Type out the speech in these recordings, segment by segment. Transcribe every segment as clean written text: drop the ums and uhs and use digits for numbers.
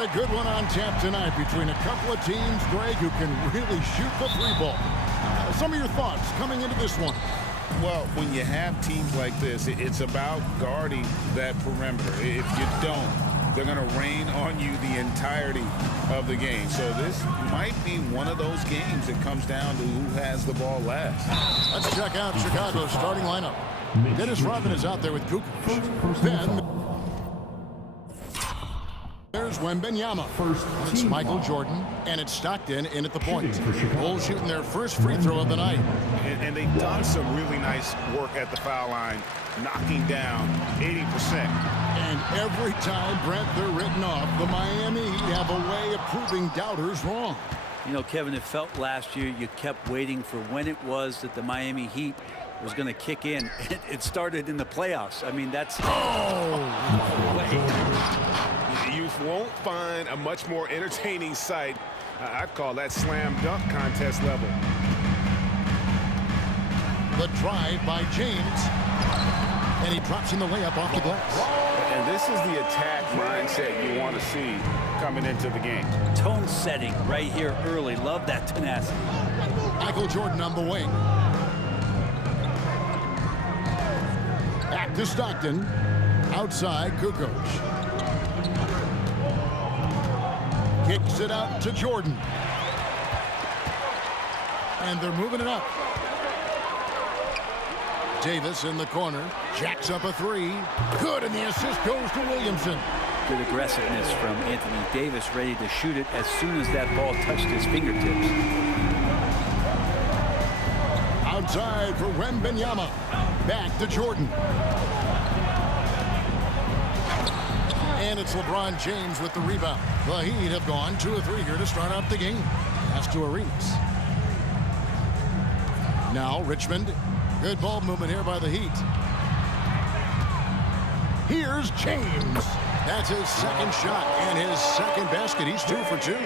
got a good one on tap tonight between a couple of teams, Greg, who can really shoot the three ball. Some of your thoughts coming into this one. Well, when you have teams like this, it's about guarding that perimeter. If you don't, they're going to rain on you the entirety of the game. So this might be one of those games that comes down to who has the ball last. Let's check out Chicago's starting lineup. Dennis Rodman is out there with Kukoc. Then there's Wembanyama. It's Michael Jordan, and it's Stockton in at the point. Bulls shooting their first free throw of the night. And they've done some really nice work at the foul line, knocking down 80%. And every time, Brent, they're written off. The Miami Heat have a way of proving doubters wrong. You know, Kevin, it felt last year you kept waiting for when it was that the Miami Heat was going to kick in. It started in the playoffs. I mean, that's... You won't find a much more entertaining sight. I'd call that slam dunk contest level. The drive by James. And he drops in the layup off the glass. And this is the attack mindset you want to see coming into the game. Tone setting right here early. Love that tenacity. Michael Jordan on the wing. Back to Stockton. Outside, Kukoc. Kicks it out to Jordan. And they're moving it up. Davis in the corner. Jacks up a three. Good, and the assist goes to Williamson. Good aggressiveness from Anthony Davis, ready to shoot it as soon as that ball touched his fingertips. Outside for Wembanyama. Back to Jordan. And it's LeBron James with the rebound. The Heat have gone 2 of 3 here to start out the game. Pass to Arenas. Now Richmond. Good ball movement here by the Heat. Here's James. That's his second shot and his second basket. He's 2 for 2.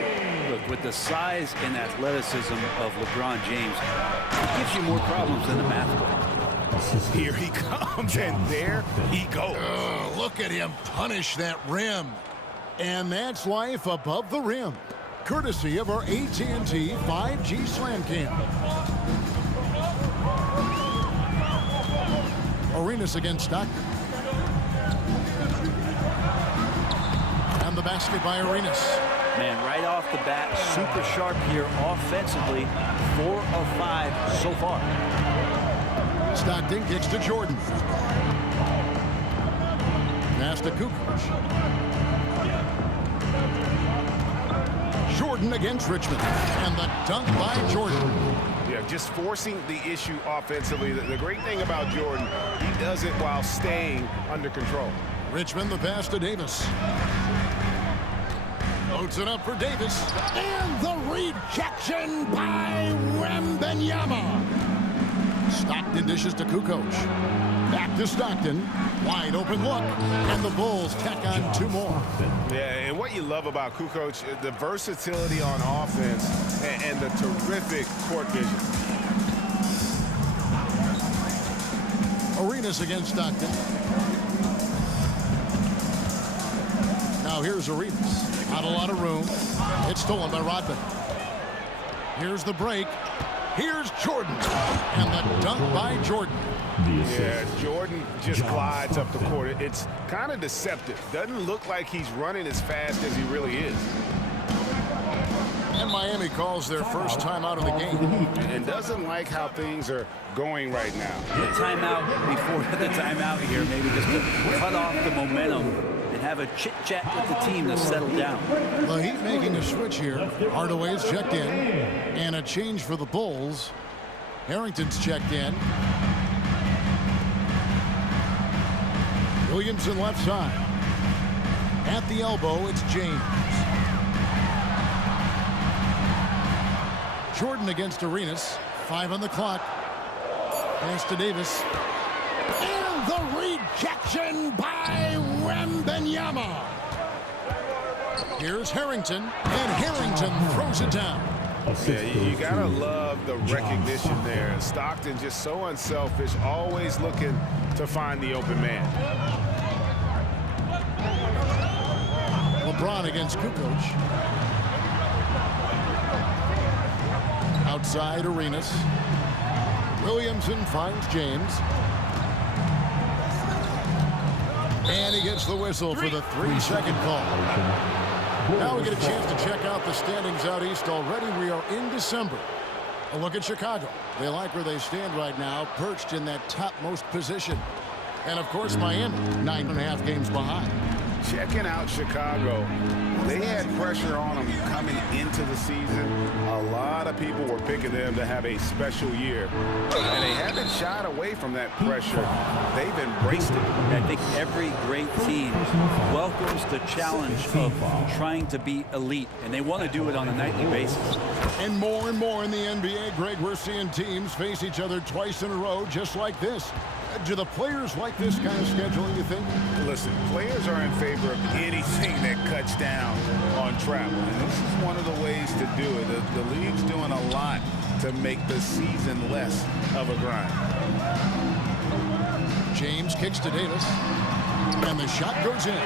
Look, with the size and athleticism of LeBron James, it gives you more problems than a math club. Here he comes, and there he goes. Look at him punish that rim. And that's life above the rim. Courtesy of our AT&T 5G Slam Cam. Arenas against Stockton. And the basket by Arenas. Man, right off the bat, super sharp here offensively. 4 of 5 so far. Stockton kicks to Jordan. Pass to Kukoc. Jordan against Richmond. And the dunk by Jordan. Yeah, just forcing the issue offensively. The great thing about Jordan, he does it while staying under control. Richmond, the pass to Davis. Loads it up for Davis. And the rejection by Wembanyama. Stockton dishes to Kukoc. Back to Stockton. Wide open look. And the Bulls tack on 2 more. Yeah, and what you love about Kukoc, the versatility on offense and the terrific court vision. Arenas against Stockton. Now here's Arenas. Not a lot of room. It's stolen by Rodman. Here's the break. Here's Jordan. And the dunk by Jordan. Yeah, Jordan just glides up the court. It's kind of deceptive. Doesn't look like he's running as fast as he really is. And Miami calls their first time out of the game. And doesn't like how things are going right now. The timeout before the timeout here, maybe just to cut off the momentum and have a chit-chat with the team to settle down. The Heat making a switch here. Hardaway's checked in. And a change for the Bulls. Harrington's checked in. Williamson left side. At the elbow, it's James. Jordan against Arenas. 5 on the clock. Pass to Davis. And the rejection by Wembanyama. Here's Harrington. And Harrington throws it down. Yeah, you gotta love the recognition there. Stockton just so unselfish, always looking to find the open man. Lebron against Kukoc. Outside Arenas. Williamson finds James. And he gets the whistle for the 3-second call. Now we get a chance to check out the standings out east already. We are in December. A look at Chicago. They like where they stand right now, perched in that topmost position. And, of course, Miami, 9.5 games behind. Checking out Chicago. They had pressure on them coming into the season. A lot of people were picking them to have a special year. And they haven't shied away from that pressure. They've embraced it. I think every great team welcomes the challenge of trying to be elite, and they want to do it on a nightly basis. And more in the NBA, Greg, we're seeing teams face each other twice in a row just like this. Do the players like this kind of scheduling, you think? Listen, players are in favor of anything that cuts down on travel. And this is one of the ways to do it. The league's doing a lot to make the season less of a grind. James kicks to Davis. And the shot goes in.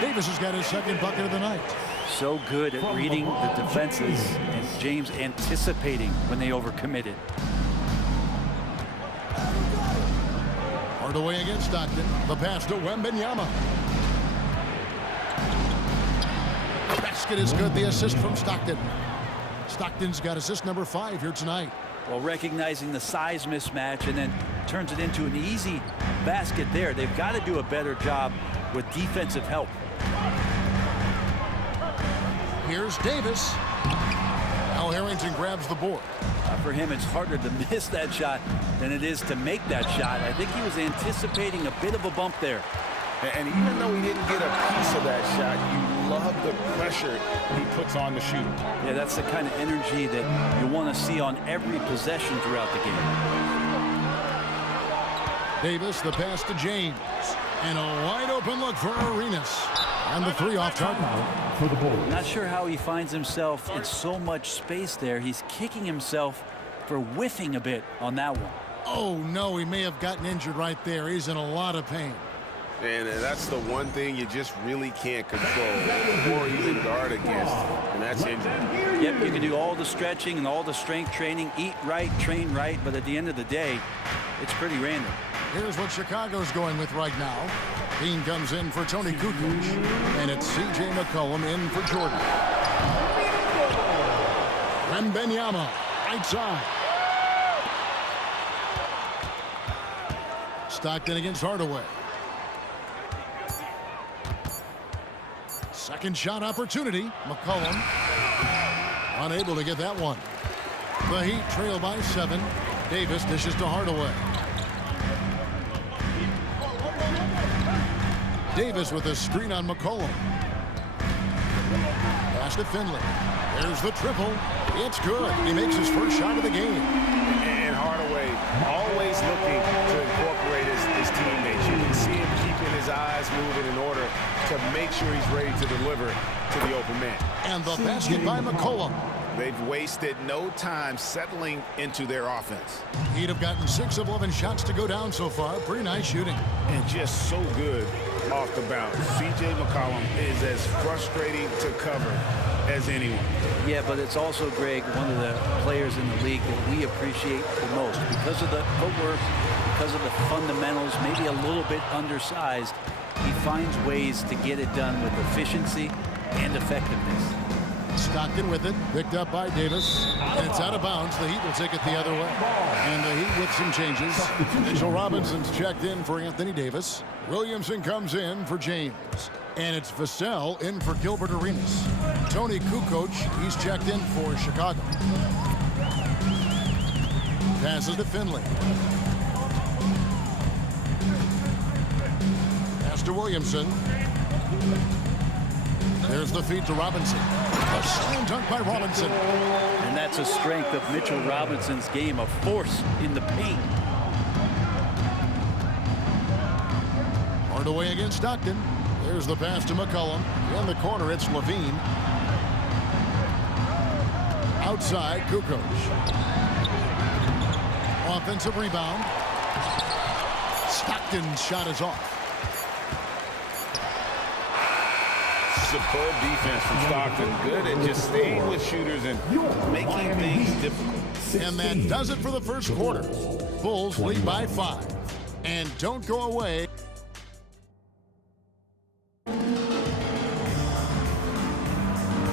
Davis has got his second bucket of the night. So good at reading the defenses, and James anticipating when they overcommitted. Hardaway against Stockton. The pass to Wembanyama. The basket is good. The assist from Stockton. Stockton's got assist number 5 here tonight. Well, recognizing the size mismatch and then turns it into an easy basket there. They've got to do a better job with defensive help. Here's Davis. Al Harrington grabs the board. For him, it's harder to miss that shot than it is to make that shot. I think he was anticipating a bit of a bump there. And even though he didn't get a piece of that shot, you love the pressure he puts on the shooter. Yeah, that's the kind of energy that you want to see on every possession throughout the game. Davis, the pass to James. And a wide open look for Arenas. And the 3 off target. For the ball. Not sure how he finds himself in so much space there. He's kicking himself for whiffing a bit on that one. Oh, no, he may have gotten injured right there. He's in a lot of pain. And that's the one thing you just really can't control or even guard against, and that's injury. Yep, you can do all the stretching and all the strength training, eat right, train right, but at the end of the day, it's pretty random. Here's what Chicago's going with right now. Dean comes in for Tony Kukoc, and it's C.J. McCollum in for Jordan. Wembanyama, right side. Stockton against Hardaway. Second shot opportunity. McCollum unable to get that one. The Heat trail by 7. Davis dishes to Hardaway. Davis with a screen on McCollum. Pass to Finley. There's the triple. It's good. He makes his first shot of the game. And Hardaway always looking to incorporate his teammates. You can see him keeping his eyes moving in order to make sure he's ready to deliver to the open man. And the basket by McCollum. They've wasted no time settling into their offense. He'd have gotten 6 of 11 shots to go down so far. Pretty nice shooting. And just so good off the bounce. C.J. McCollum is as frustrating to cover as anyone. Yeah, but it's also, Greg, one of the players in the league that we appreciate the most. Because of the footwork, because of the fundamentals, maybe a little bit undersized, he finds ways to get it done with efficiency and effectiveness. Stockton with it, picked up by Davis, and it's out of bounds. The Heat will take it the other way. And the Heat with some changes. Mitchell Robinson's checked in for Anthony Davis. Williamson comes in for James. And it's Vassell in for Gilbert Arenas. Tony Kukoc, he's checked in for Chicago. Passes to Finley. Pass to Williamson. There's the feed to Robinson. A slam dunk by Robinson. And that's a strength of Mitchell Robinson's game, a force in the paint. Hardaway against Stockton. There's the pass to McCollum. In the corner, it's Levine. Outside, Kukoc. Offensive rebound. Stockton's shot is off. superb defense from Stockton. Good at just staying with shooters and making things difficult. And that does it for the first quarter. Bulls lead by 5. And don't go away.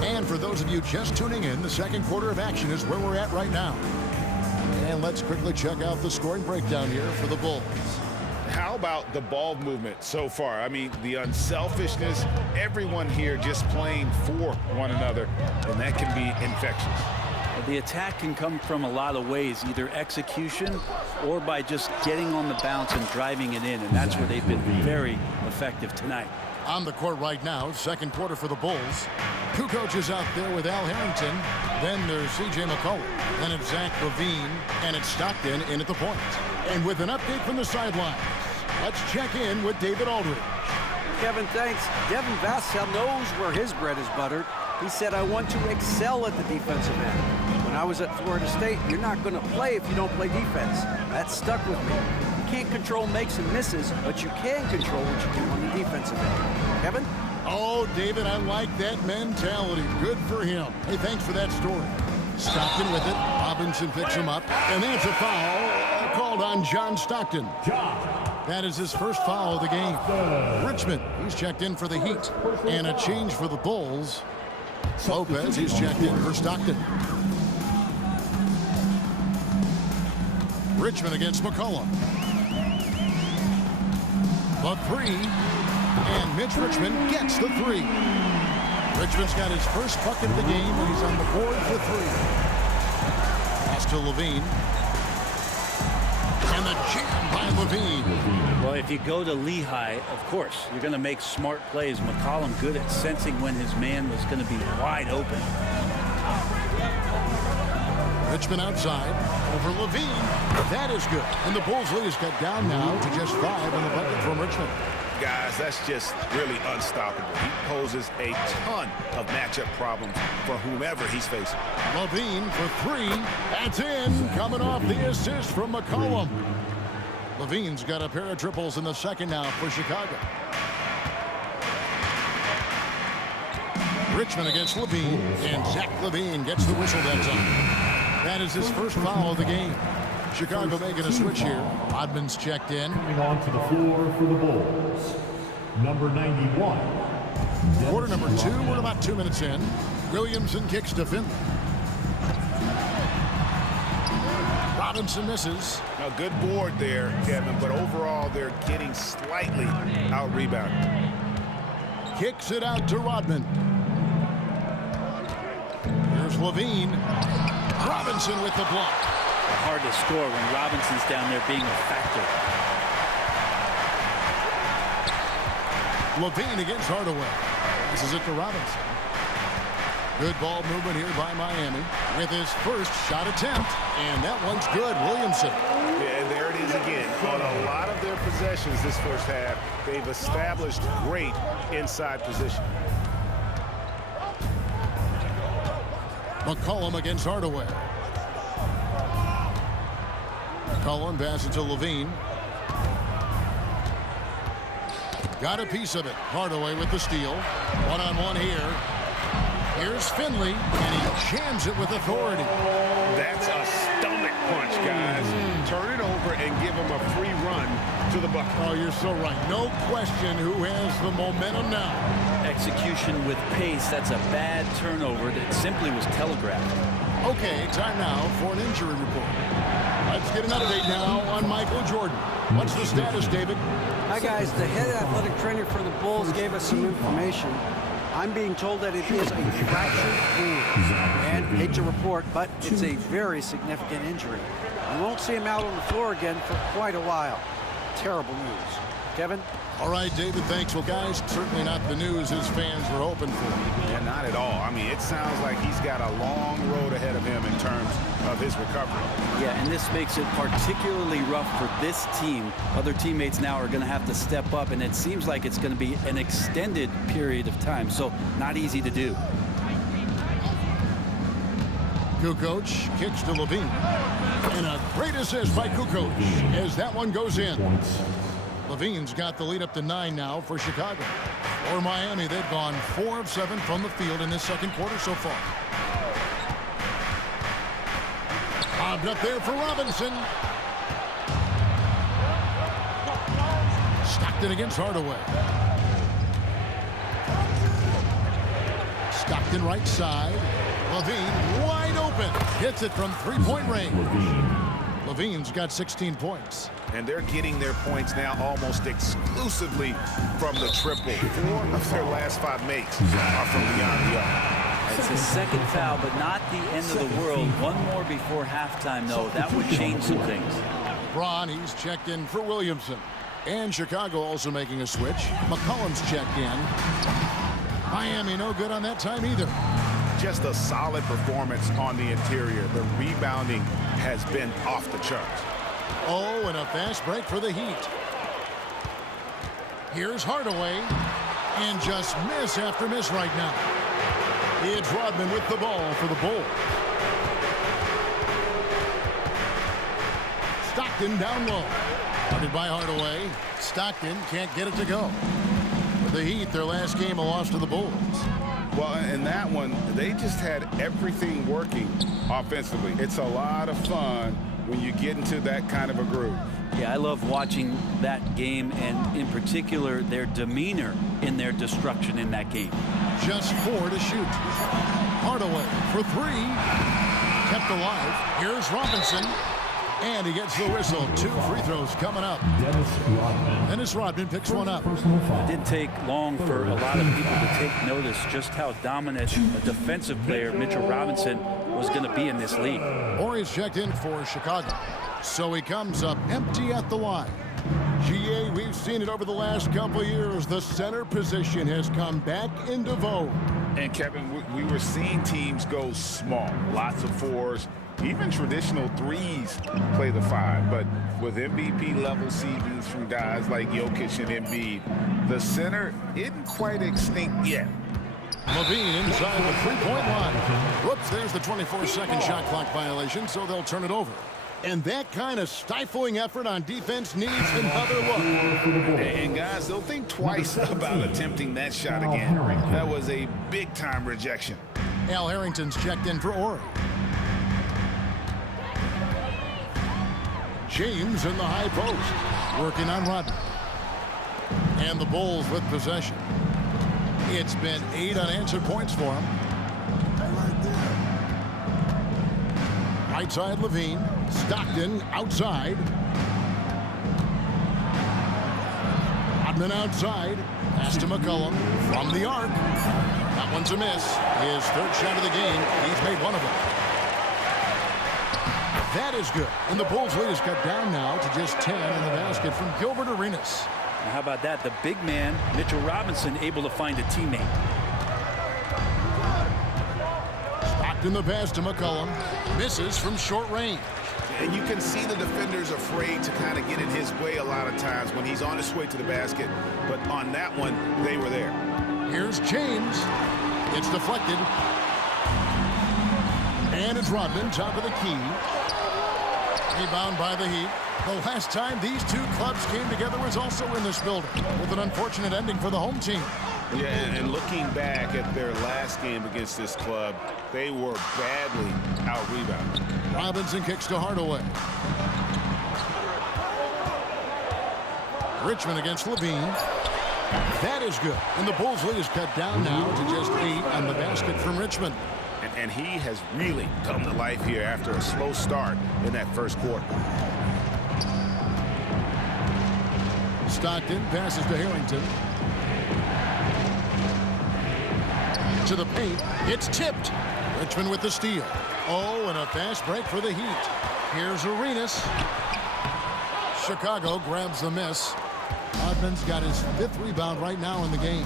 And for those of you just tuning in, the second quarter of action is where we're at right now. And let's quickly check out the scoring breakdown here for the Bulls. How about the ball movement so far? I mean, the unselfishness, everyone here just playing for one another, and that can be infectious. The attack can come from a lot of ways, either execution or by just getting on the bounce and driving it in, and that's where they've been very effective tonight. On the court right now, second quarter for the Bulls. Kukoc is out there with Al Harrington. Then there's C.J. McCollum. Then it's Zach LaVine, and it's Stockton in at the point. And with an update from the sidelines, let's check in with David Aldridge. Kevin, thanks. Devin Vassell knows where his bread is buttered. He said, I want to excel at the defensive end. When I was at Florida State, you're not going to play if you don't play defense. That stuck with me. You can't control makes and misses, but you can control what you do on the defensive end. Kevin? Oh, David, I like that mentality. Good for him. Hey, thanks for that story. Stockton with it. Robinson picks him up. And that's a foul called on John Stockton. That is his first foul of the game. Richmond, he's checked in for the Heat. And a change for the Bulls. Lopez, he's checked in for Stockton. Richmond against McCollum. The three. And Mitch Richmond gets the three. Richmond's got his first bucket of the game, and he's on the board for three. Pass to LaVine. And the jam by LaVine. Well, if you go to Lehigh, of course, you're going to make smart plays. McCollum good at sensing when his man was going to be wide open. Richmond outside over LaVine. That is good. And the Bulls lead is cut down now to just 5 on the bucket from Richmond. Guys, that's just really unstoppable. He poses a ton of matchup problems for whomever he's facing. LaVine for three. That's in. Coming off the assist from McCollum. LaVine's got a pair of triples in the second now for Chicago. Richmond against LaVine. And Zach LaVine gets the whistle that time. That is his first foul of the game. Chicago making a switch here. Rodman's checked in. Coming onto the floor for the Bulls, number 91. Quarter number 2. We're about 2 minutes in. Williamson kicks to Finley. Robinson misses. A good board there, Kevin, but overall they're getting slightly out-rebounded. Kicks it out to Rodman. Here's LaVine. Robinson with the block. Hard to score when Robinson's down there being a factor. LaVine against Hardaway. This is it to Robinson. Good ball movement here by Miami with his first shot attempt. And that one's good. Williamson. Yeah, and there it is again. On a lot of their possessions this first half, they've established great inside position. McCollum against Hardaway. McCollum passes to LaVine. Got a piece of it. Hardaway with the steal. One-on-one here. Here's Finley, and he jams it with authority. That's a stomach punch, guys. Turn it over and give him a free run to the bucket. Oh, you're so right. No question who has the momentum now. Execution with pace. That's a bad turnover that simply was telegraphed. Okay, time now for an injury report. Let's get an update now on Michael Jordan. What's the status, David? Hi, guys. The head athletic trainer for the Bulls gave us some information. I'm being told that it is a fractured hand. And hate to report, but it's a very significant injury. We won't see him out on the floor again for quite a while. Terrible news. Kevin? All right, David, thanks. Well, guys, certainly not the news his fans were hoping for. Yeah, not at all. I mean, it sounds like he's got a long road ahead of him in terms of his recovery. Yeah, and this makes it particularly rough for this team. Other teammates now are going to have to step up, and it seems like it's going to be an extended period of time, so not easy to do. Kukoc kicks to LaVine. And a great assist by Kukoc as that one goes in. LaVine's got the lead up to 9 now for Chicago. For Miami, they've gone 4 of 7 from the field in this second quarter so far. Bobbed up there for Robinson. Stockton against Hardaway. Stockton right side. Levine wide open. Hits it from three-point range. Levine's got 16 points. And they're getting their points now almost exclusively from the triple. 4 of their last 5 makes are from beyond the arc. It's his second foul, but not the end of the world. One more before halftime, though. That would change some things. LeBron, he's checked in for Williamson. And Chicago also making a switch. McCollum's checked in. Miami no good on that time either. Just a solid performance on the interior. The rebounding has been off the charts. Oh, and a fast break for the Heat. Here's Hardaway. And just miss after miss right now. It's Rodman with the ball for the Bulls. Stockton down low. Guarded by Hardaway. Stockton can't get it to go. For the Heat, their last game, a loss to the Bulls. Well, in that one, they just had everything working offensively. It's a lot of fun when you get into that kind of a groove. Yeah, I love watching that game, and in particular, their demeanor in their destruction in that game. Just 4 to shoot. Hardaway for 3. Kept alive. Here's Robinson. And he gets the whistle. 2 free throws coming up. Dennis Rodman picks one up. It didn't take long for a lot of people to take notice just how dominant a defensive player Mitchell Robinson was going to be in this league. Horry's checked in for Chicago. So he comes up empty at the line. GA, we've seen it over the last couple of years. The center position has come back into vogue. And Kevin, we were seeing teams go small. Lots of 4s. Even traditional 3s play the 5, but with MVP-level seasons from guys like Jokic and Embiid, the center isn't quite extinct yet. Levine inside the three-point line. Whoops, there's the 24-second shot clock violation, so they'll turn it over. And that kind of stifling effort on defense needs another look. And guys, they'll think twice about attempting that shot again. That was a big-time rejection. Al Harrington's checked in for Horry. James in the high post, working on Rodman. And the Bulls with possession. It's been 8 unanswered points for him. Right side, Levine. Stockton outside. Rodman outside. Pass to McCollum from the arc. That one's a miss. His 3rd shot of the game. He's made one of them. That is good. And the Bulls lead is cut down now to just 10 in the basket from Gilbert Arenas. Now how about that? The big man, Mitchell Robinson, able to find a teammate. Stockton the pass to McCollum. Misses from short range. And you can see the defenders afraid to kind of get in his way a lot of times when he's on his way to the basket. But on that one, they were there. Here's James. It's deflected. And it's Rodman, top of the key. Rebound by the Heat. The last time these 2 clubs came together was also in this building, with an unfortunate ending for the home team. Yeah, and looking back at their last game against this club, they were badly out-rebounded. Robinson kicks to Hardaway. Richmond against Levine. That is good. And the Bulls lead is cut down now to just 8 on the basket from Richmond. And he has really come to life here after a slow start in that first quarter. Stockton passes to Harrington. To the paint. It's tipped. Richmond with the steal. Oh, and a fast break for the Heat. Here's Arenas. Chicago grabs the miss. Rodman's got his 5th rebound right now in the game.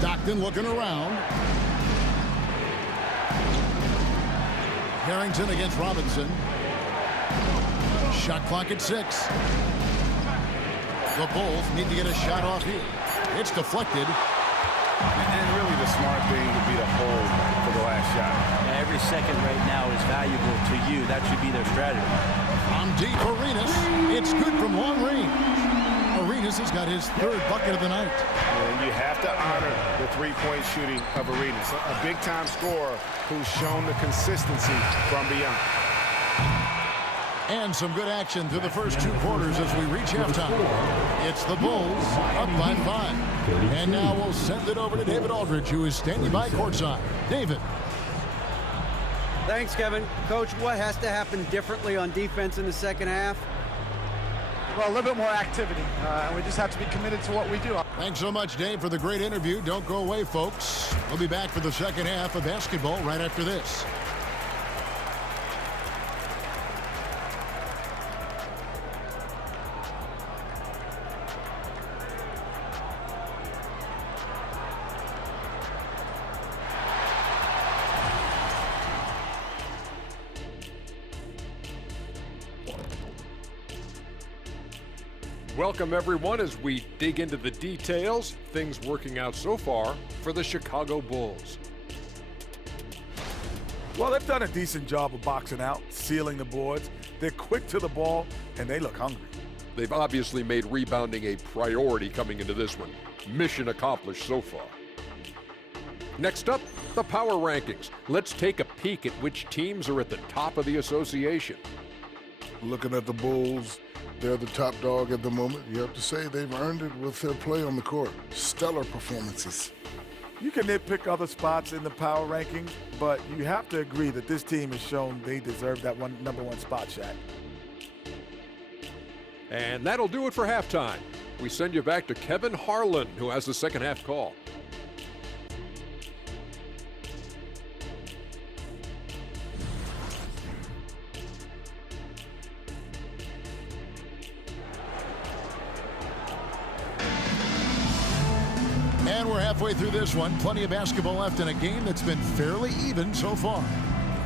Stockton looking around. Harrington against Robinson. Shot clock at 6. The Bulls need to get a shot off here. It's deflected. And really the smart thing would be to hold for the last shot. Every second right now is valuable to you. That should be their strategy. From deep, Arenas. It's good from long range. Arenas has got his third bucket of the night. And you have to honor the three-point shooting of Arenas, a big-time scorer who's shown the consistency from beyond. And some good action through the first 2 quarters as we reach halftime. It's the Bulls up by 5. And now we'll send it over to David Aldridge, who is standing by courtside. David. Thanks, Kevin. Coach, what has to happen differently on defense in the second half? Well, a little bit more activity. We just have to be committed to what we do. Thanks so much, Dave, for the great interview. Don't go away, folks. We'll be back for the second half of basketball right after this. Welcome, everyone, as we dig into the details. Things working out so far for the Chicago Bulls. Well, they've done a decent job of boxing out, sealing the boards. They're quick to the ball, and they look hungry. They've obviously made rebounding a priority coming into this one. Mission accomplished so far. Next up, the power rankings. Let's take a peek at which teams are at the top of the association. Looking at the Bulls, they're the top dog at the moment. You have to say they've earned it with their play on the court. Stellar performances. You can nitpick other spots in the power rankings, but you have to agree that this team has shown they deserve that number one spot, Shaq. And that'll do it for halftime. We send you back to Kevin Harlan, who has the second half call. And we're halfway through this one. Plenty of basketball left in a game that's been fairly even so far.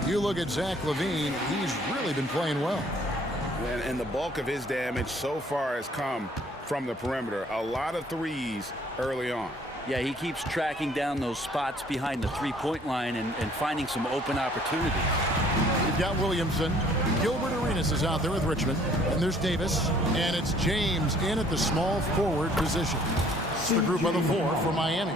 You look at Zach LaVine, he's really been playing well. And the bulk of his damage so far has come from the perimeter. A lot of threes early on. Yeah, he keeps tracking down those spots behind the three-point line and finding some open opportunities. You've got Williamson. Gilbert Arenas is out there with Richmond. And there's Davis. And it's James in at the small forward position. It's the group of the 4 for Miami.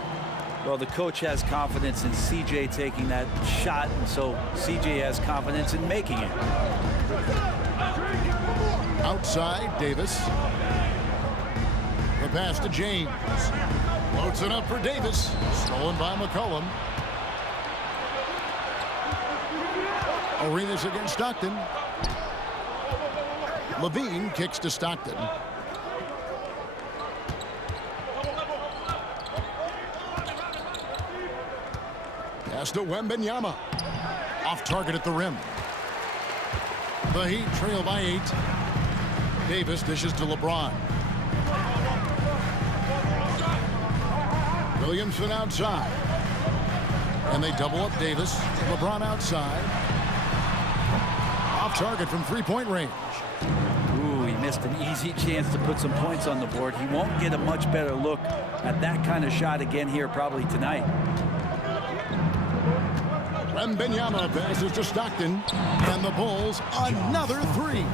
Well, the coach has confidence in CJ taking that shot, and so CJ has confidence in making it. Outside, Davis. The pass to James. Floats it up for Davis. Stolen by McCollum. Arenas against Stockton. LaVine kicks to Stockton. Pass to Wembanyama. Off target at the rim. The Heat trail by 8. Davis dishes to LeBron. Williamson outside. And they double up Davis. LeBron outside. Off target from three-point range. Ooh, he missed an easy chance to put some points on the board. He won't get a much better look at that kind of shot again here probably tonight. Wembanyama passes to Stockton. And the Bulls another 3.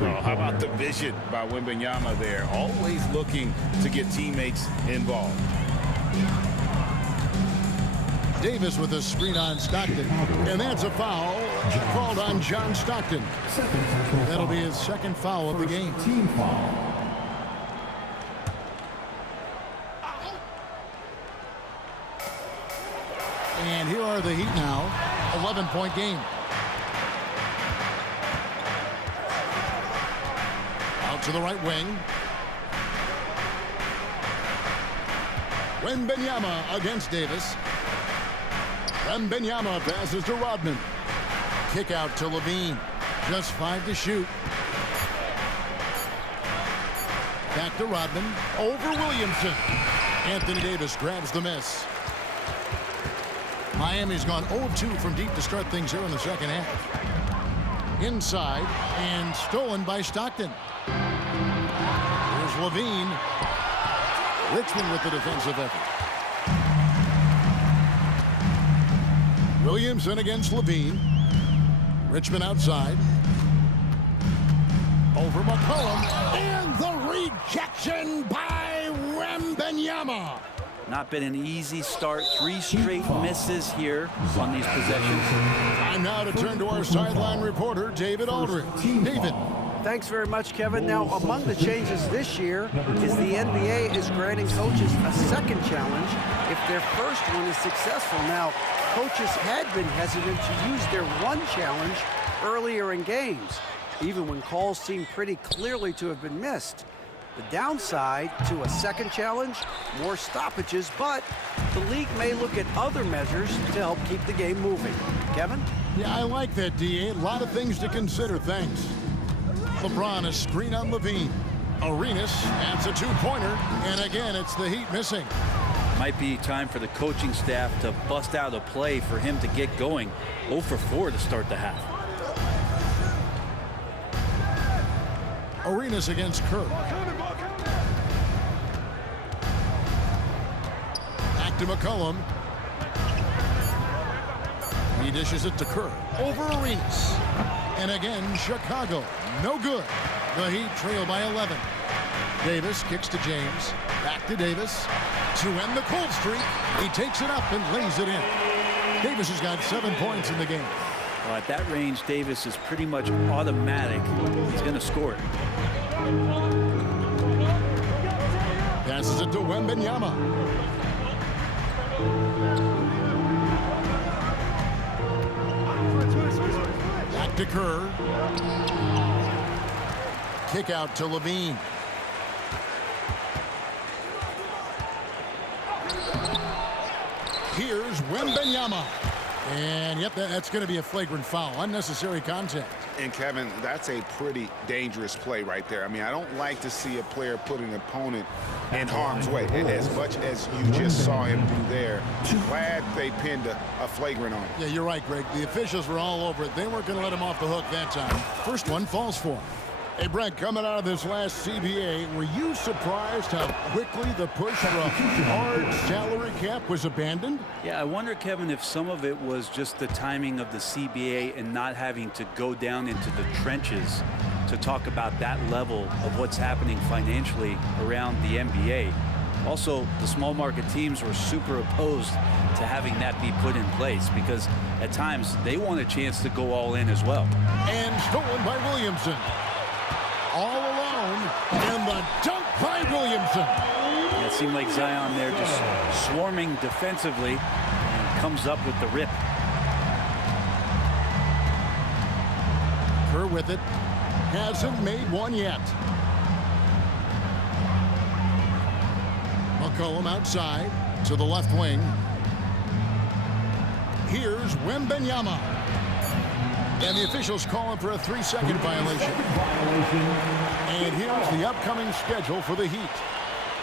Oh, how about the vision by Wembanyama there? Always looking to get teammates involved. Davis with a screen on Stockton. And that's a foul called on John Stockton. That'll be his second foul of the game. Team foul. And here are the Heat now. 11-point game. Out to the right wing. Wembanyama against Davis. Wembanyama passes to Rodman. Kick out to LaVine. Just 5 to shoot. Back to Rodman. Over Williamson. Anthony Davis grabs the miss. Miami's gone 0-2 from deep to start things here in the second half. Inside and stolen by Stockton. Here's LaVine. Richmond with the defensive effort. Williamson against LaVine. Richmond outside. Over McCollum. And the rejection Not been an easy start. 3 straight misses here on these possessions. Time now to turn to our sideline reporter, David Aldridge. David. Thanks very much, Kevin. Now, among the changes this year is the NBA is granting coaches a second challenge if their first one is successful. Now, coaches had been hesitant to use their one challenge earlier in games, even when calls seemed pretty clearly to have been missed. The downside to a second challenge, more stoppages, but the league may look at other measures to help keep the game moving. Kevin? Yeah, I like that, D.A. A lot of things to consider. Thanks. Lebron, a screen on Levine. Arenas adds a 2-pointer, and again, it's the Heat missing. Might be time for the coaching staff to bust out a play for him to get going. 0 for 4 to start the half. Arenas against Kerr. Back to McCollum. He dishes it to Kerr. Over Arenas. And again, Chicago. No good. The Heat trail by 11. Davis kicks to James. Back to Davis. To end the cold streak, he takes it up and lays it in. Davis has got 7 points in the game. Well, at that range, Davis is pretty much automatic. He's going to score it. Passes it to Wembanyama. Back to Kerr. Kick out to Levine. Here's Wembanyama. And, yep, that's going to be a flagrant foul. Unnecessary contact. And, Kevin, that's a pretty dangerous play right there. I mean, I don't like to see a player put an opponent in harm's way as much as you just saw him do there. Glad they pinned a flagrant on him. Yeah, you're right, Greg. The officials were all over it. They weren't going to let him off the hook that time. First one falls for him. Hey, Brent, coming out of this last CBA, were you surprised how quickly the push for a hard salary cap was abandoned? Yeah, I wonder, Kevin, if some of it was just the timing of the CBA and not having to go down into the trenches to talk about that level of what's happening financially around the NBA. Also, the small market teams were super opposed to having that be put in place because at times they want a chance to go all in as well. And stolen by Williamson. All alone, and the dunk by Williamson. Yeah, it seemed like Zion there just swarming defensively and comes up with the rip. Kerr with it. Hasn't made one yet. McCollum outside to the left wing. Here's Wembanyama. And the officials calling for a 3-second violation. And here's the upcoming schedule for the Heat.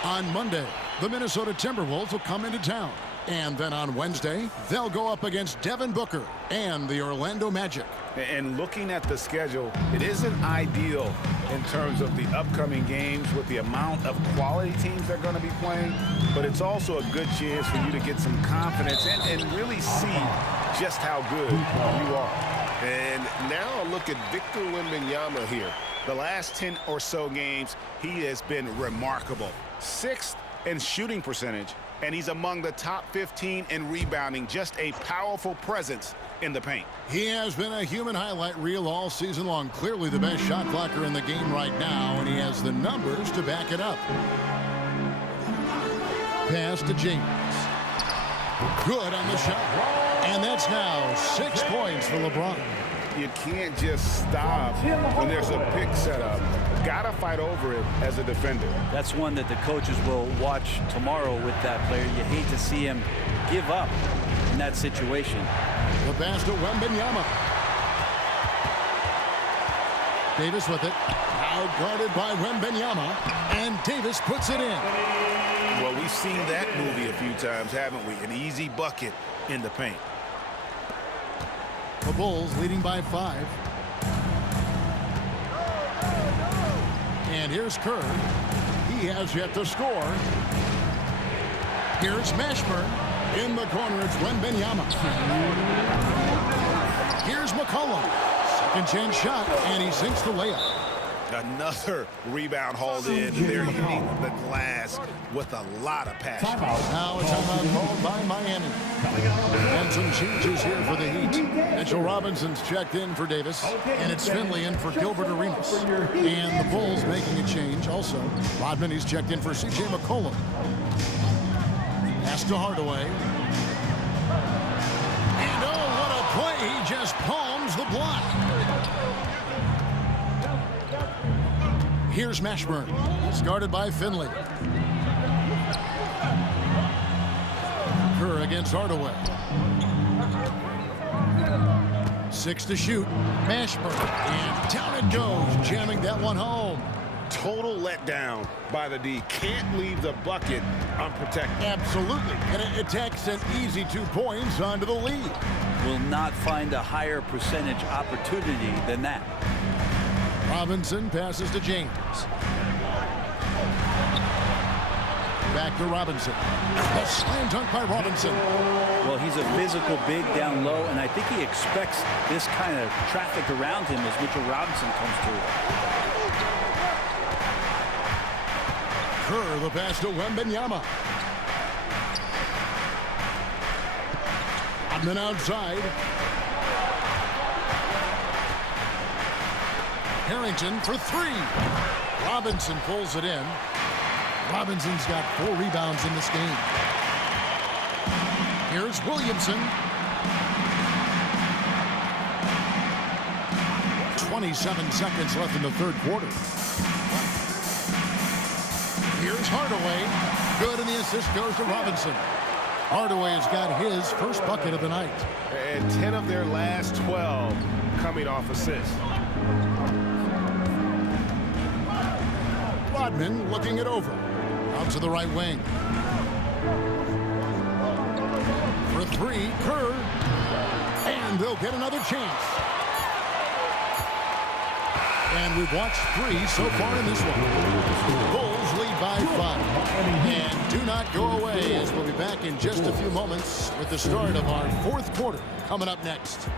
On Monday, the Minnesota Timberwolves will come into town. And then on Wednesday, they'll go up against Devin Booker and the Orlando Magic. And looking at the schedule, it isn't ideal in terms of the upcoming games with the amount of quality teams they're going to be playing, but it's also a good chance for you to get some confidence and really see just how good you are. And now a look at Victor Wembanyama here. The last 10 or so games, he has been remarkable. 6th in shooting percentage, and he's among the top 15 in rebounding. Just a powerful presence in the paint. He has been a human highlight reel all season long. Clearly the best shot blocker in the game right now, and he has the numbers to back it up. Pass to James. Good on the shot. And that's now 6 points for LeBron. You can't just stop when there's a pick set up. Gotta fight over it as a defender. That's one that the coaches will watch tomorrow with that player. You hate to see him give up in that situation. The pass to Wembanyama. Davis with it. Out guarded by Wembanyama. And Davis puts it in. Well, we've seen that movie a few times, haven't we? An easy bucket in the paint. The Bulls leading by 5. And here's Kerr. He has yet to score. Here's Mashburn. In the corner, it's Wembanyama. Here's McCollum. Second chance shot, and he sinks the layup. Another rebound hauled in. They're hitting the glass with a lot of passion. Now a timeout called by Miami. And some changes here for the Heat. Mitchell Robinson's checked in for Davis. And it's Finley in for Gilbert Arenas. And the Bulls making a change also. Rodman, he's checked in for C.J. McCollum. Pass to Hardaway. And oh, what a play. He just palms the block. Here's Mashburn. He's guarded by Finley. Kerr against Hardaway. 6 to shoot. Mashburn. And down it goes. Jamming that one home. Total letdown by the D. Can't leave the bucket unprotected. Absolutely. And it takes an easy 2 points onto the lead. Will not find a higher percentage opportunity than that. Robinson passes to James. Back to Robinson. A slam dunk by Robinson. Well, he's a physical big down low, and I think he expects this kind of traffic around him as Mitchell Robinson comes through. Kerr, the pass to Wembanyama. Rodman outside. Harrington for 3. Robinson pulls it in. Robinson's got 4 rebounds in this game. Here's Williamson. 27 seconds left in the third quarter. Here's Hardaway. Good, and the assist goes to Robinson. Hardaway has got his first bucket of the night. And 10 of their last 12 coming off assists. Rodman looking it over. Out to the right wing. For 3, Kerr. And they'll get another chance. And we've watched 3 so far in this one. Bulls lead by 5. And do not go away, as we'll be back in just a few moments with the start of our fourth quarter coming up next.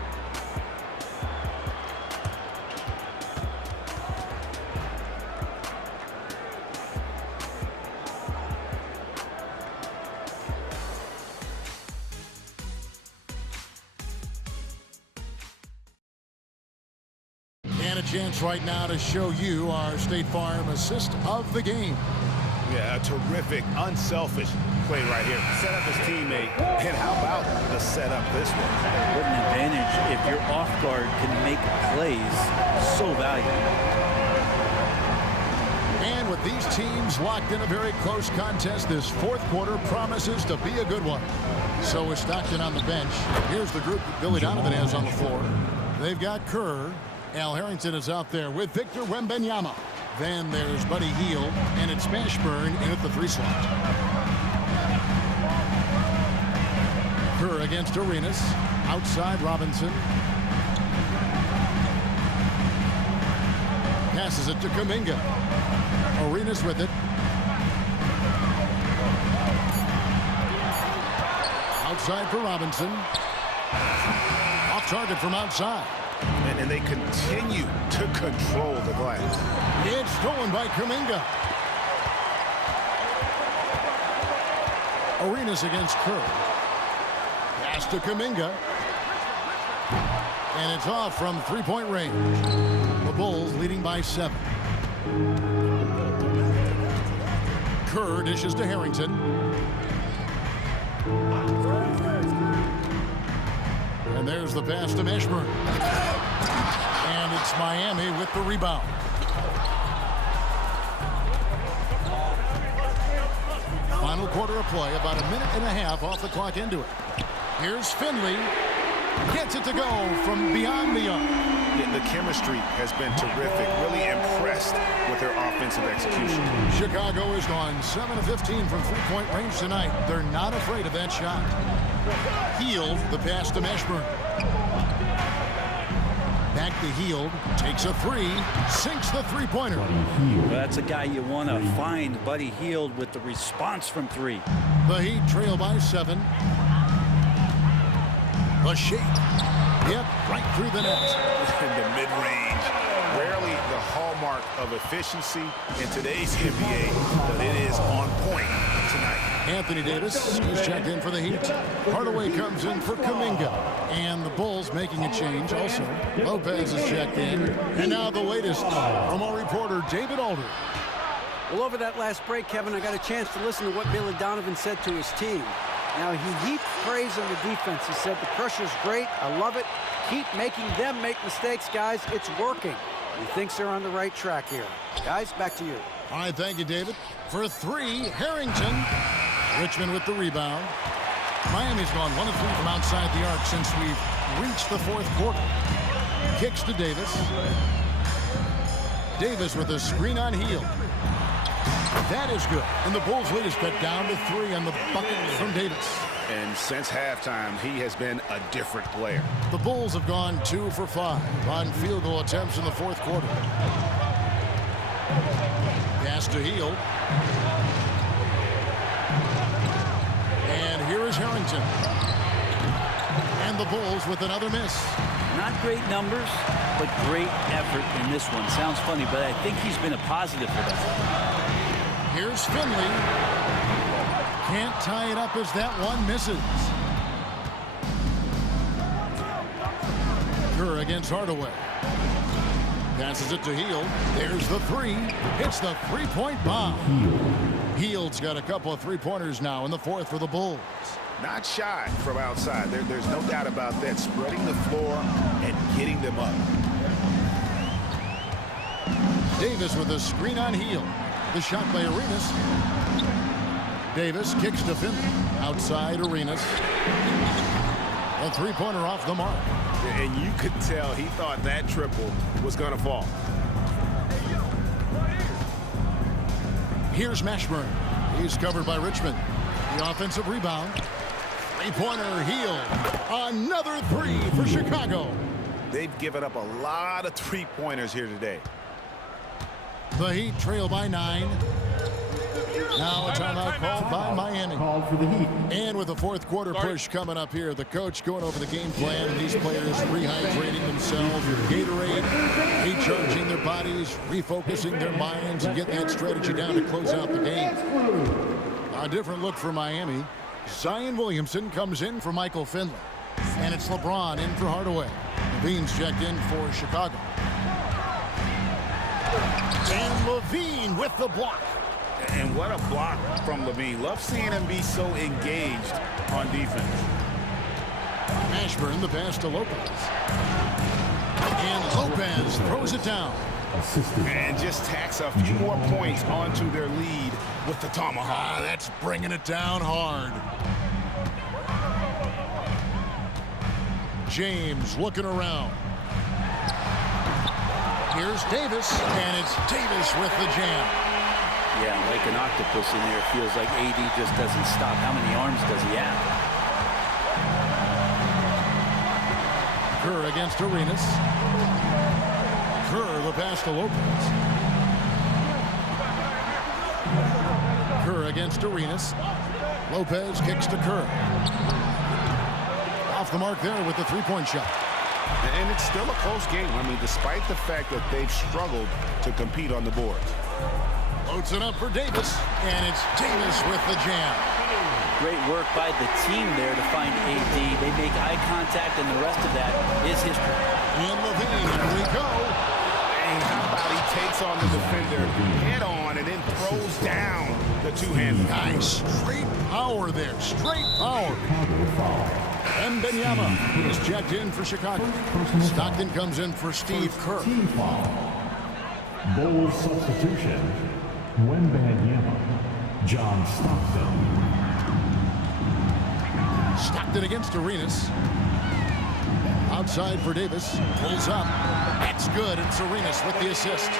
And a chance right now to show you our State Farm assist of the game. Yeah, a terrific, unselfish play right here. Set up his teammate. And how about the setup this one? What an advantage if your off guard can make plays so valuable. And with these teams locked in a very close contest, this fourth quarter promises to be a good one. So with Stockton on the bench, here's the group that Billy Donovan has on the floor. They've got Kerr. Al Harrington is out there with Victor Wembanyama. Then there's Buddy Hield, and it's Mashburn in at the 3 slot. Kerr against Arenas. Outside Robinson. Passes it to Kuminga. Arenas with it. Outside for Robinson. Off target from outside. And they continue to control the glass. It's stolen by Kuminga. Arenas against Kerr. Pass to Kuminga. And it's off from 3-point range. The Bulls leading by 7. Kerr dishes to Harrington. And there's the pass to Mashburn. And it's Miami with the rebound. Final quarter of play, about a minute and a half off the clock into it. Here's Finley. Gets it to go from beyond the arc. Yeah, the chemistry has been terrific. Really impressed with their offensive execution. Chicago has gone 7 of 15 from 3-point range tonight. They're not afraid of that shot. Hield, the pass to Mashburn. Back to Hield, takes a 3, sinks the 3-pointer. Well, that's a guy you want to find, Buddy Hield, with the response from 3. The Heat trail by 7. The shake. Yep, right through the net. In the mid-range. Rarely the hallmark of efficiency in today's NBA, but it is on point tonight. Anthony Davis is checked in for the Heat. Hardaway comes in for Kuminga. And the Bulls making a change also. Lopez is checked in. And now the latest from our reporter, David Alder. Well, over that last break, Kevin, I got a chance to listen to what Billy Donovan said to his team. Now, he heaped praise on the defense. He said, the pressure's great. I love it. Keep making them make mistakes, guys. It's working. He thinks they're on the right track here. Guys, back to you. All right, thank you, David. For three, Harrington. Richmond with the rebound. Miami's gone 1 of 3 from outside the arc since we've reached the fourth quarter. Kicks to Davis. Davis with a screen on Hield. That is good. And the Bulls lead is cut down to 3 on the bucket from Davis. And since halftime, he has been a different player. The Bulls have gone 2 for 5 on field goal attempts in the fourth quarter. Pass to Hield. And here is Harrington. And the Bulls with another miss. Not great numbers, but great effort in this one. Sounds funny, but I think he's been a positive for them. Here's Finley. Can't tie it up as that one misses. Kerr against Hardaway. Passes it to Hield. There's the 3. It's the three-point bomb. Hield's got a couple of three-pointers now in the fourth for the Bulls. Not shy from outside. There's no doubt about that. Spreading the floor and getting them up. Davis with a screen on Hield. The shot by Arenas. Davis kicks to Finley. Outside Arenas. A three-pointer off the mark. And you could tell he thought that triple was going to fall. Here's Mashburn. He's covered by Richmond. The offensive rebound. Three-pointer Hield. Another 3 for Chicago. They've given up a lot of three-pointers here today. The Heat trail by 9. Now a timeout called by Miami. Called for the Heat. And with the fourth quarter push coming up here, the coach going over the game plan and these players rehydrating themselves with Gatorade, recharging their bodies, refocusing their minds, and getting that strategy down to close out the game. A different look for Miami. Zion Williamson comes in for Michael Finley. And it's LeBron in for Hardaway. Levine's checked in for Chicago. And Levine with the block. And what a block from Levine. Love seeing him be so engaged on defense. Mashburn, the pass to Lopez. And Lopez throws it down. And just tacks a few more points onto their lead with the tomahawk. That's bringing it down hard. James looking around. Here's Davis, and it's Davis with the jam. Yeah, like an octopus in there. It feels like AD just doesn't stop. How many arms does he have? Kerr against Arenas. Kerr, the pass to Lopez. Kerr against Arenas. Lopez kicks to Kerr. Off the mark there with the three-point shot. And it's still a close game. I mean, despite the fact that they've struggled to compete on the boards. Loads it up for Davis, and it's Davis with the jam. Great work by the team there to find AD. They make eye contact, and the rest of that is history. And Levine, here we go. And how about he takes on the defender head on and then throws down the two-handed. Nice. Straight power there. Straight power. Wembanyama is checked in for Chicago. Stockton comes in for Steve Kerr. Bulls substitution. Wembanyama. John Stockton. Stockton against Arenas. Outside for Davis. Pulls up. That's good. It's Arenas with the assist.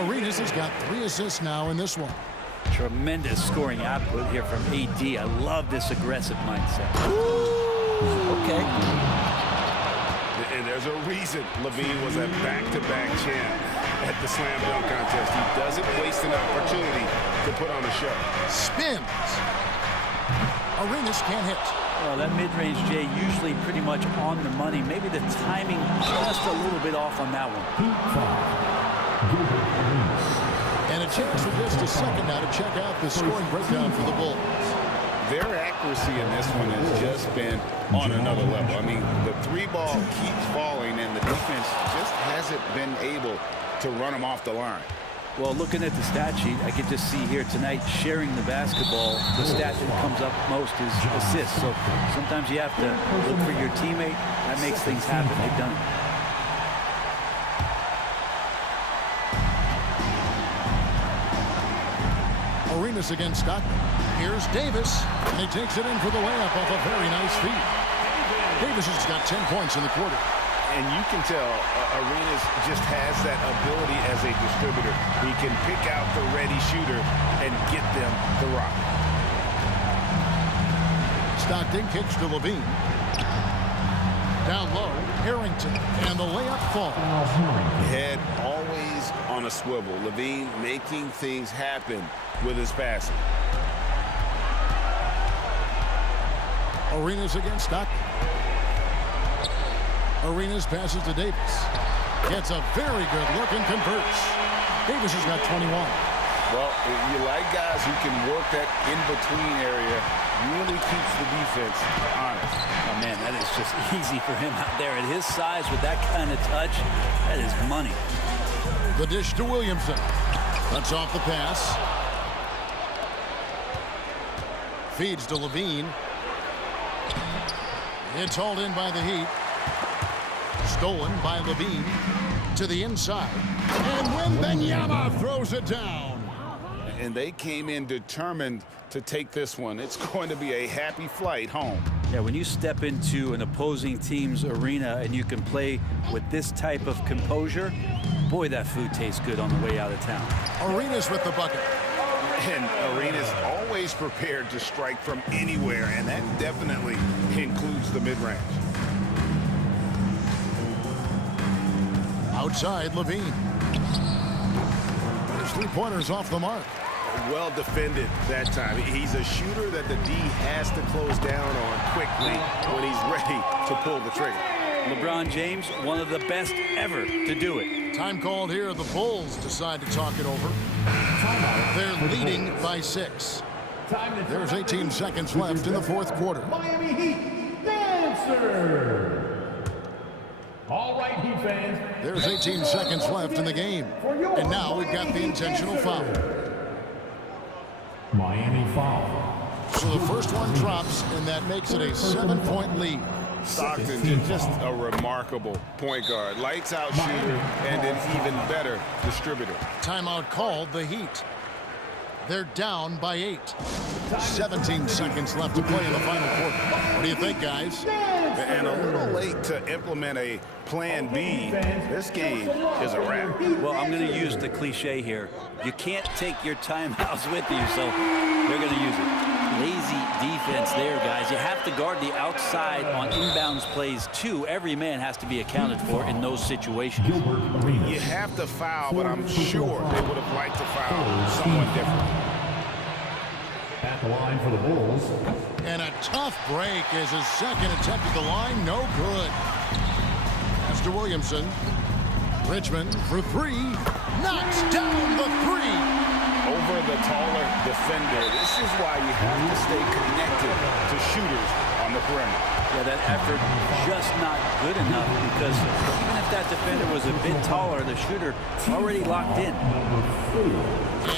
Arenas has got 3 assists now in this one. Tremendous scoring output here from AD. I love this aggressive mindset. Okay. And there's a reason Levine was a back-to-back champ at the slam dunk contest. He doesn't waste an opportunity to put on a show. Spins. Arenas can't hit. Well, that mid-range, Jay, usually pretty much on the money. Maybe the timing just a little bit off on that one. And a chance for just a second now to check out the scoring breakdown for the Bulls. Their accuracy in this one has just been on another level. I mean, the three ball keeps falling, and the defense just hasn't been able to run them off the line. Well, looking at the stat sheet, I can just see here tonight sharing the basketball. The stat that comes up most is assists. So sometimes you have to look for your teammate. That makes things happen. They've done it. Arenas against Stockton. Here's Davis, and he takes it in for the layup off a very nice feed. Davis has got 10 points in the quarter. And you can tell Arenas just has that ability as a distributor. He can pick out the ready shooter and get them the rock. Stockton kicks to Levine. Down low, Harrington, and the layup falls. Head always on a swivel. Levine making things happen with his passing. Arenas against Stockton. Arenas passes to Davis. Gets a very good look and converts. Davis has got 21. Well, you like guys who can work that in-between area. Really keeps the defense honest. Oh, man, that is just easy for him out there. At his size with that kind of touch, that is money. The dish to Williamson. Cuts off the pass. Feeds to Levine. It's hauled in by the Heat. Stolen by Levine to the inside. And Wembanyama throws it down. And they came in determined to take this one. It's going to be a happy flight home. Yeah, when you step into an opposing team's arena and you can play with this type of composure, boy, that food tastes good on the way out of town. Arenas with the bucket. And Arenas always prepared to strike from anywhere, and that definitely includes the mid-range. Outside, Levine. His three-pointers off the mark. Well defended that time. He's a shooter that the D has to close down on quickly when he's ready to pull the trigger. LeBron James, one of the best ever to do it. Time called here. The Bulls decide to talk it over. They're leading by 6. There's 18 seconds left in the fourth quarter. Miami Heat dancer. All right, Heat fans. There's 18 seconds left in the game. And now we've got the intentional foul. Miami foul. So the first one drops, and that makes it a 7-point lead. Stockton, just a remarkable point guard. Lights out shooter and an even better distributor. Timeout called, the Heat. They're down by 8. 17 seconds left to play in the final quarter. What do you think, guys? And a little late to implement a plan B. This game is a wrap. Well, I'm going to use the cliche here. You can't take your timeouts with you, so they're going to use it. Lazy defense there, guys. You have to guard the outside on inbounds plays, too. Every man has to be accounted for in those situations. You have to foul, but I'm sure they would have liked to foul someone different. At the line for the Bulls. And a tough break as his second attempt at the line, no good. Pass to Williamson. Richmond for 3. Knocks down the 3. Over the taller defender. This is why you have to stay connected to shooters on the perimeter. Yeah, that effort just not good enough because even if that defender was a bit taller, the shooter already locked in.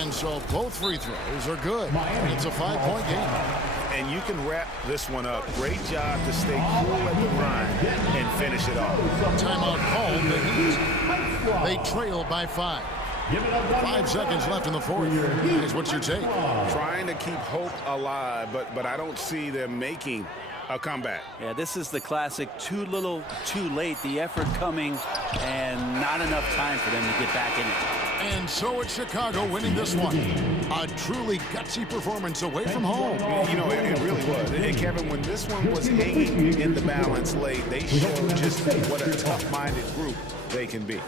And so both free throws are good. It's a 5-point game. And you can wrap this one up. Great job to stay cool at the line and finish it off. Timeout called, the Heat. They trail by 5. 5 seconds left in the fourth. Is what's your take? Trying to keep hope alive, but I don't see them making a comeback. Yeah, this is the classic too little, too late. The effort coming and not enough time for them to get back in it. And so it's Chicago winning this one. A truly gutsy performance away from home. You know, it really was. And Kevin, when this one was hanging in the balance late, they showed just what a tough-minded group they can be.